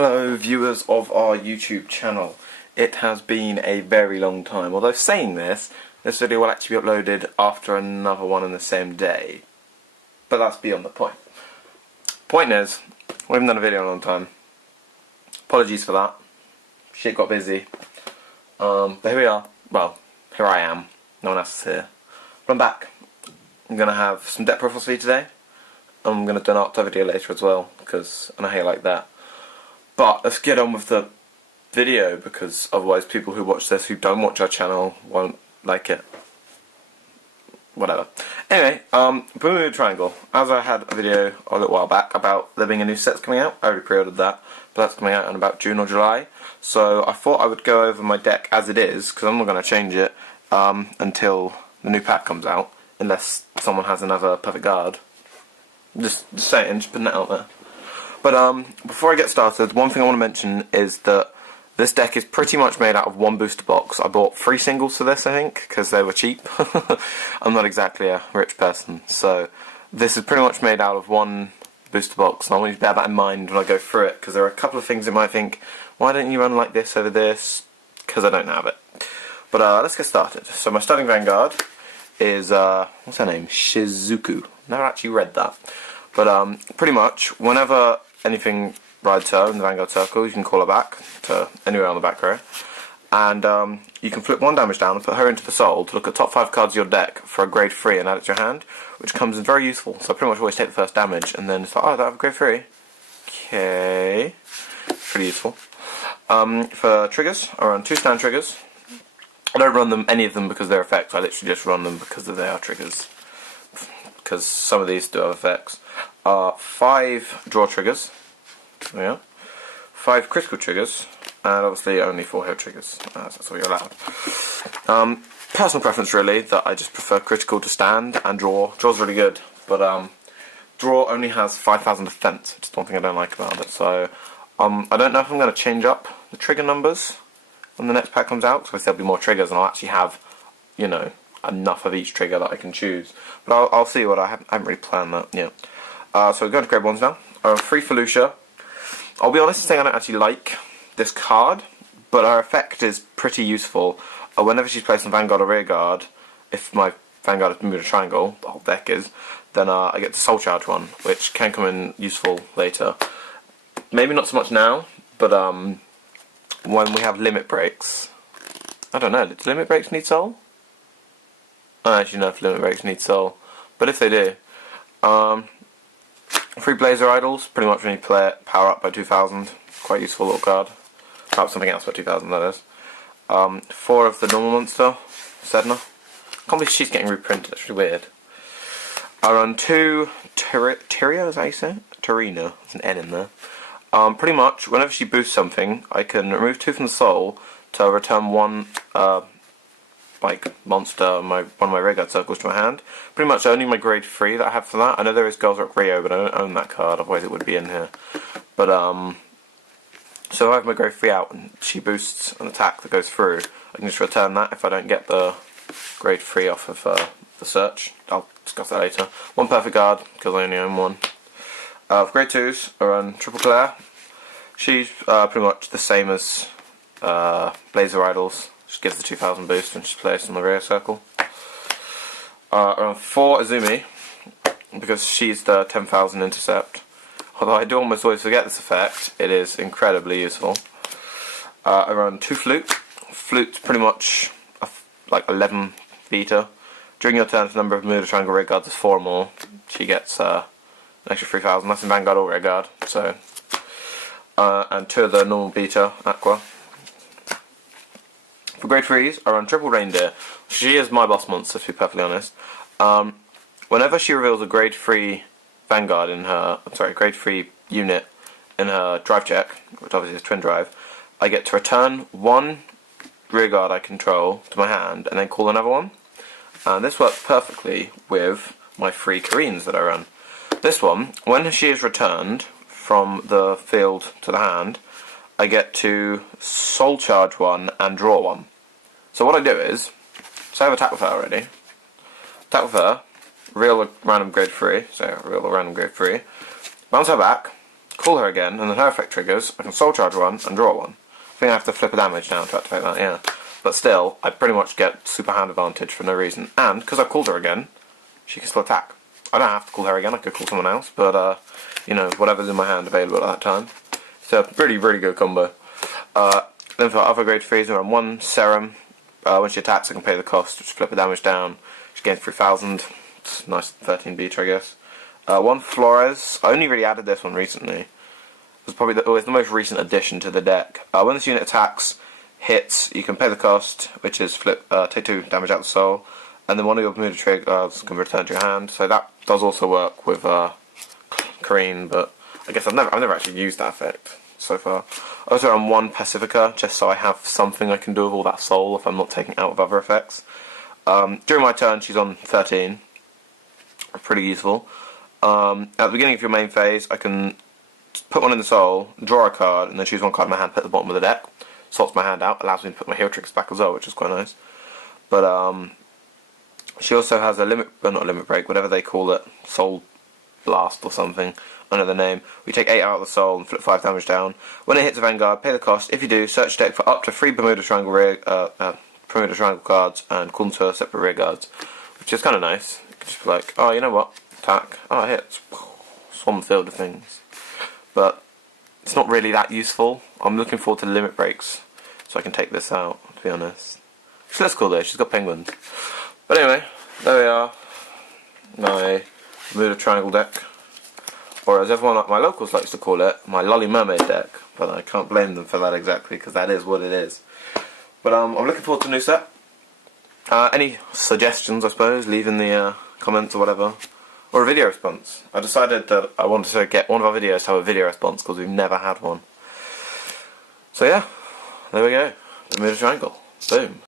Hello viewers of our YouTube channel. It has been a very long time, although saying this video will actually be uploaded after another one in the same day. But that's beyond the point. Point is, we haven't done a video in a long time. Apologies for that. Shit got busy. But here we are. Well, here I am. No one else is here. But I'm back. I'm going to have some depth profiles for you today. I'm going to do an art video later as well, because I know how you like that. But let's get on with the video, because otherwise people who watch this who don't watch our channel won't like it. Whatever. Anyway, Bermuda Triangle. As I had a video a little while back about there being a new set coming out, I already pre-ordered that, but that's coming out in about June or July. So I thought I would go over my deck as it is, because I'm not going to change it until the new pack comes out, unless someone has another perfect guard. Just saying, just putting that out there. But before I get started, one thing I want to mention is that this deck is pretty much made out of one booster box. I bought 3 singles for this, I think, because they were cheap. I'm not exactly a rich person, so this is pretty much made out of one booster box, and I want you to bear that in mind when I go through it, because there are a couple of things you might think, why don't you run like this over this? Because I don't have it. But let's get started. So my starting Vanguard is, what's her name? Shizuku. Never actually read that. But pretty much, whenever anything rides her in the Vanguard circle, you can call her back to anywhere on the back row. And you can flip 1 damage down and put her into the soul to look at top 5 cards of your deck for a grade 3 and add it to your hand, which comes in very useful. So I pretty much always take the first damage and then it's like, oh, I have a grade 3. Okay. Pretty useful. For triggers, I run 2 stand triggers. I don't run any of them because they're effects, I literally just run them because they are triggers. Because some of these do have effects. 5 draw triggers. Yeah. 5 critical triggers. And obviously only 4 hero triggers. That's all you're allowed. Personal preference really, that I just prefer critical to stand and draw. Draw's really good, but draw only has 5,000 defense, which is one thing I don't like about it. So I don't know if I'm going to change up the trigger numbers when the next pack comes out, because there'll be more triggers and I'll actually have, you know, enough of each trigger that I can choose. But I'll see what I haven't really planned that yet. So we're going to grade 1s now. 3 for Lucia. I'll be honest in saying I don't actually like this card, but her effect is pretty useful. Whenever she's placed on Vanguard or Rearguard, if my Vanguard is Bermuda Triangle, the whole deck is, then I get the Soul Charge one, which can come in useful later. Maybe not so much now, but when we have limit breaks. I don't know, do limit breaks need soul? I don't actually know if limit breaks need soul, but if they do. 3 Blazer Idols, pretty much when you play it, power up by 2,000. Quite useful little card. Perhaps something else by 2,000, that is. 4 of the normal monster, Sedna. I can't believe she's getting reprinted, that's really weird. I run 2 Tyria, is that how you say it? Tarina, there's an N in there. Pretty much, whenever she boosts something, I can remove 2 from the soul to return 1 like monster, one of my Rearguard circles to my hand. Pretty much only my grade 3 that I have for that. I know there is Girls Rock Rio, but I don't own that card, otherwise it would be in here. But so I have my grade 3 out and she boosts an attack that goes through. I can just return that if I don't get the grade 3 off of the search. I'll discuss that later. 1 perfect guard, because I only own 1. For grade 2s, I run Triple Claire. She's pretty much the same as Blazer Idols. Just gives the 2,000 boost when she's placed in the rear circle. Around 4 Azumi, because she's the 10,000 intercept. Although I do almost always forget this effect, it is incredibly useful. Around 2 Flute. Flute's pretty much like 11 beater. During your turn, if the number of Bermuda Triangle Rearguards is 4 or more, she gets an extra 3,000. That's in Vanguard or Rearguard. So, and 2 of the normal beater, Aqua. For grade 3s, I run Triple Reindeer. She is my boss monster, to be perfectly honest. Whenever she reveals a grade 3 Vanguard in her, grade 3 unit in her drive check, which obviously is twin drive, I get to return 1 Rearguard I control to my hand and then call another one. And this works perfectly with my 3 Karines that I run. This one, when she is returned from the field to the hand, I get to Soul Charge 1 and draw 1. So what I do is, so I have attack with her already. Attack with her, real random grade 3, so real random grade 3. Bounce her back, call her again, and then her effect triggers, I can soul charge one and draw one. I think I have to flip a damage down to activate that, yeah. But still, I pretty much get super hand advantage for no reason. And, because I've called her again, she can still attack. I don't have to call her again, I could call someone else, but, you know, whatever's in my hand available at that time. So, really, really good combo. Then for other grade 3s, we're on 1 Serum. When she attacks, I can pay the cost, just flip the damage down. She gains 3,000. It's a nice 13 I guess. 1 Flores. I only really added this one recently. It was probably the most recent addition to the deck. When this unit attacks, hits, you can pay the cost, which is take 2 damage out of the soul, and then one of your Bermuda triggers can return to your hand. So that does also work with Kareen, but I guess I've never actually used that effect so far. Also, I'm 1 Pacifica, just so I have something I can do with all that soul if I'm not taking it out with other effects. During my turn, she's on 13. Pretty useful. At the beginning of your main phase, I can put one in the soul, draw a card, and then choose one card in my hand, put at the bottom of the deck. Sorts my hand out, allows me to put my hero triggers back as well, which is quite nice. But she also has a limit, well, not a limit break, whatever they call it, soul blast or something, under the name. We take 8 out of the soul and flip 5 damage down. When it hits a Vanguard, pay the cost. If you do, search deck for up to 3 Bermuda Triangle cards and call them to separate rear guards, which is kind of nice. You can just be like, oh, you know what, attack, oh, it hits, swarm the field of things. But it's not really that useful. I'm looking forward to the limit breaks, so I can take this out, to be honest. She looks cool though, she's got penguins. But anyway, there we are. My Bermuda Triangle deck. Or as everyone at my locals likes to call it, my Lolly Mermaid deck. But I can't blame them for that exactly, because that is what it is. But I'm looking forward to a new set. Any suggestions, I suppose, leave in the comments or whatever. Or a video response. I decided that I wanted to get one of our videos to have a video response because we've never had one. So yeah, there we go. Bermuda Triangle. Boom.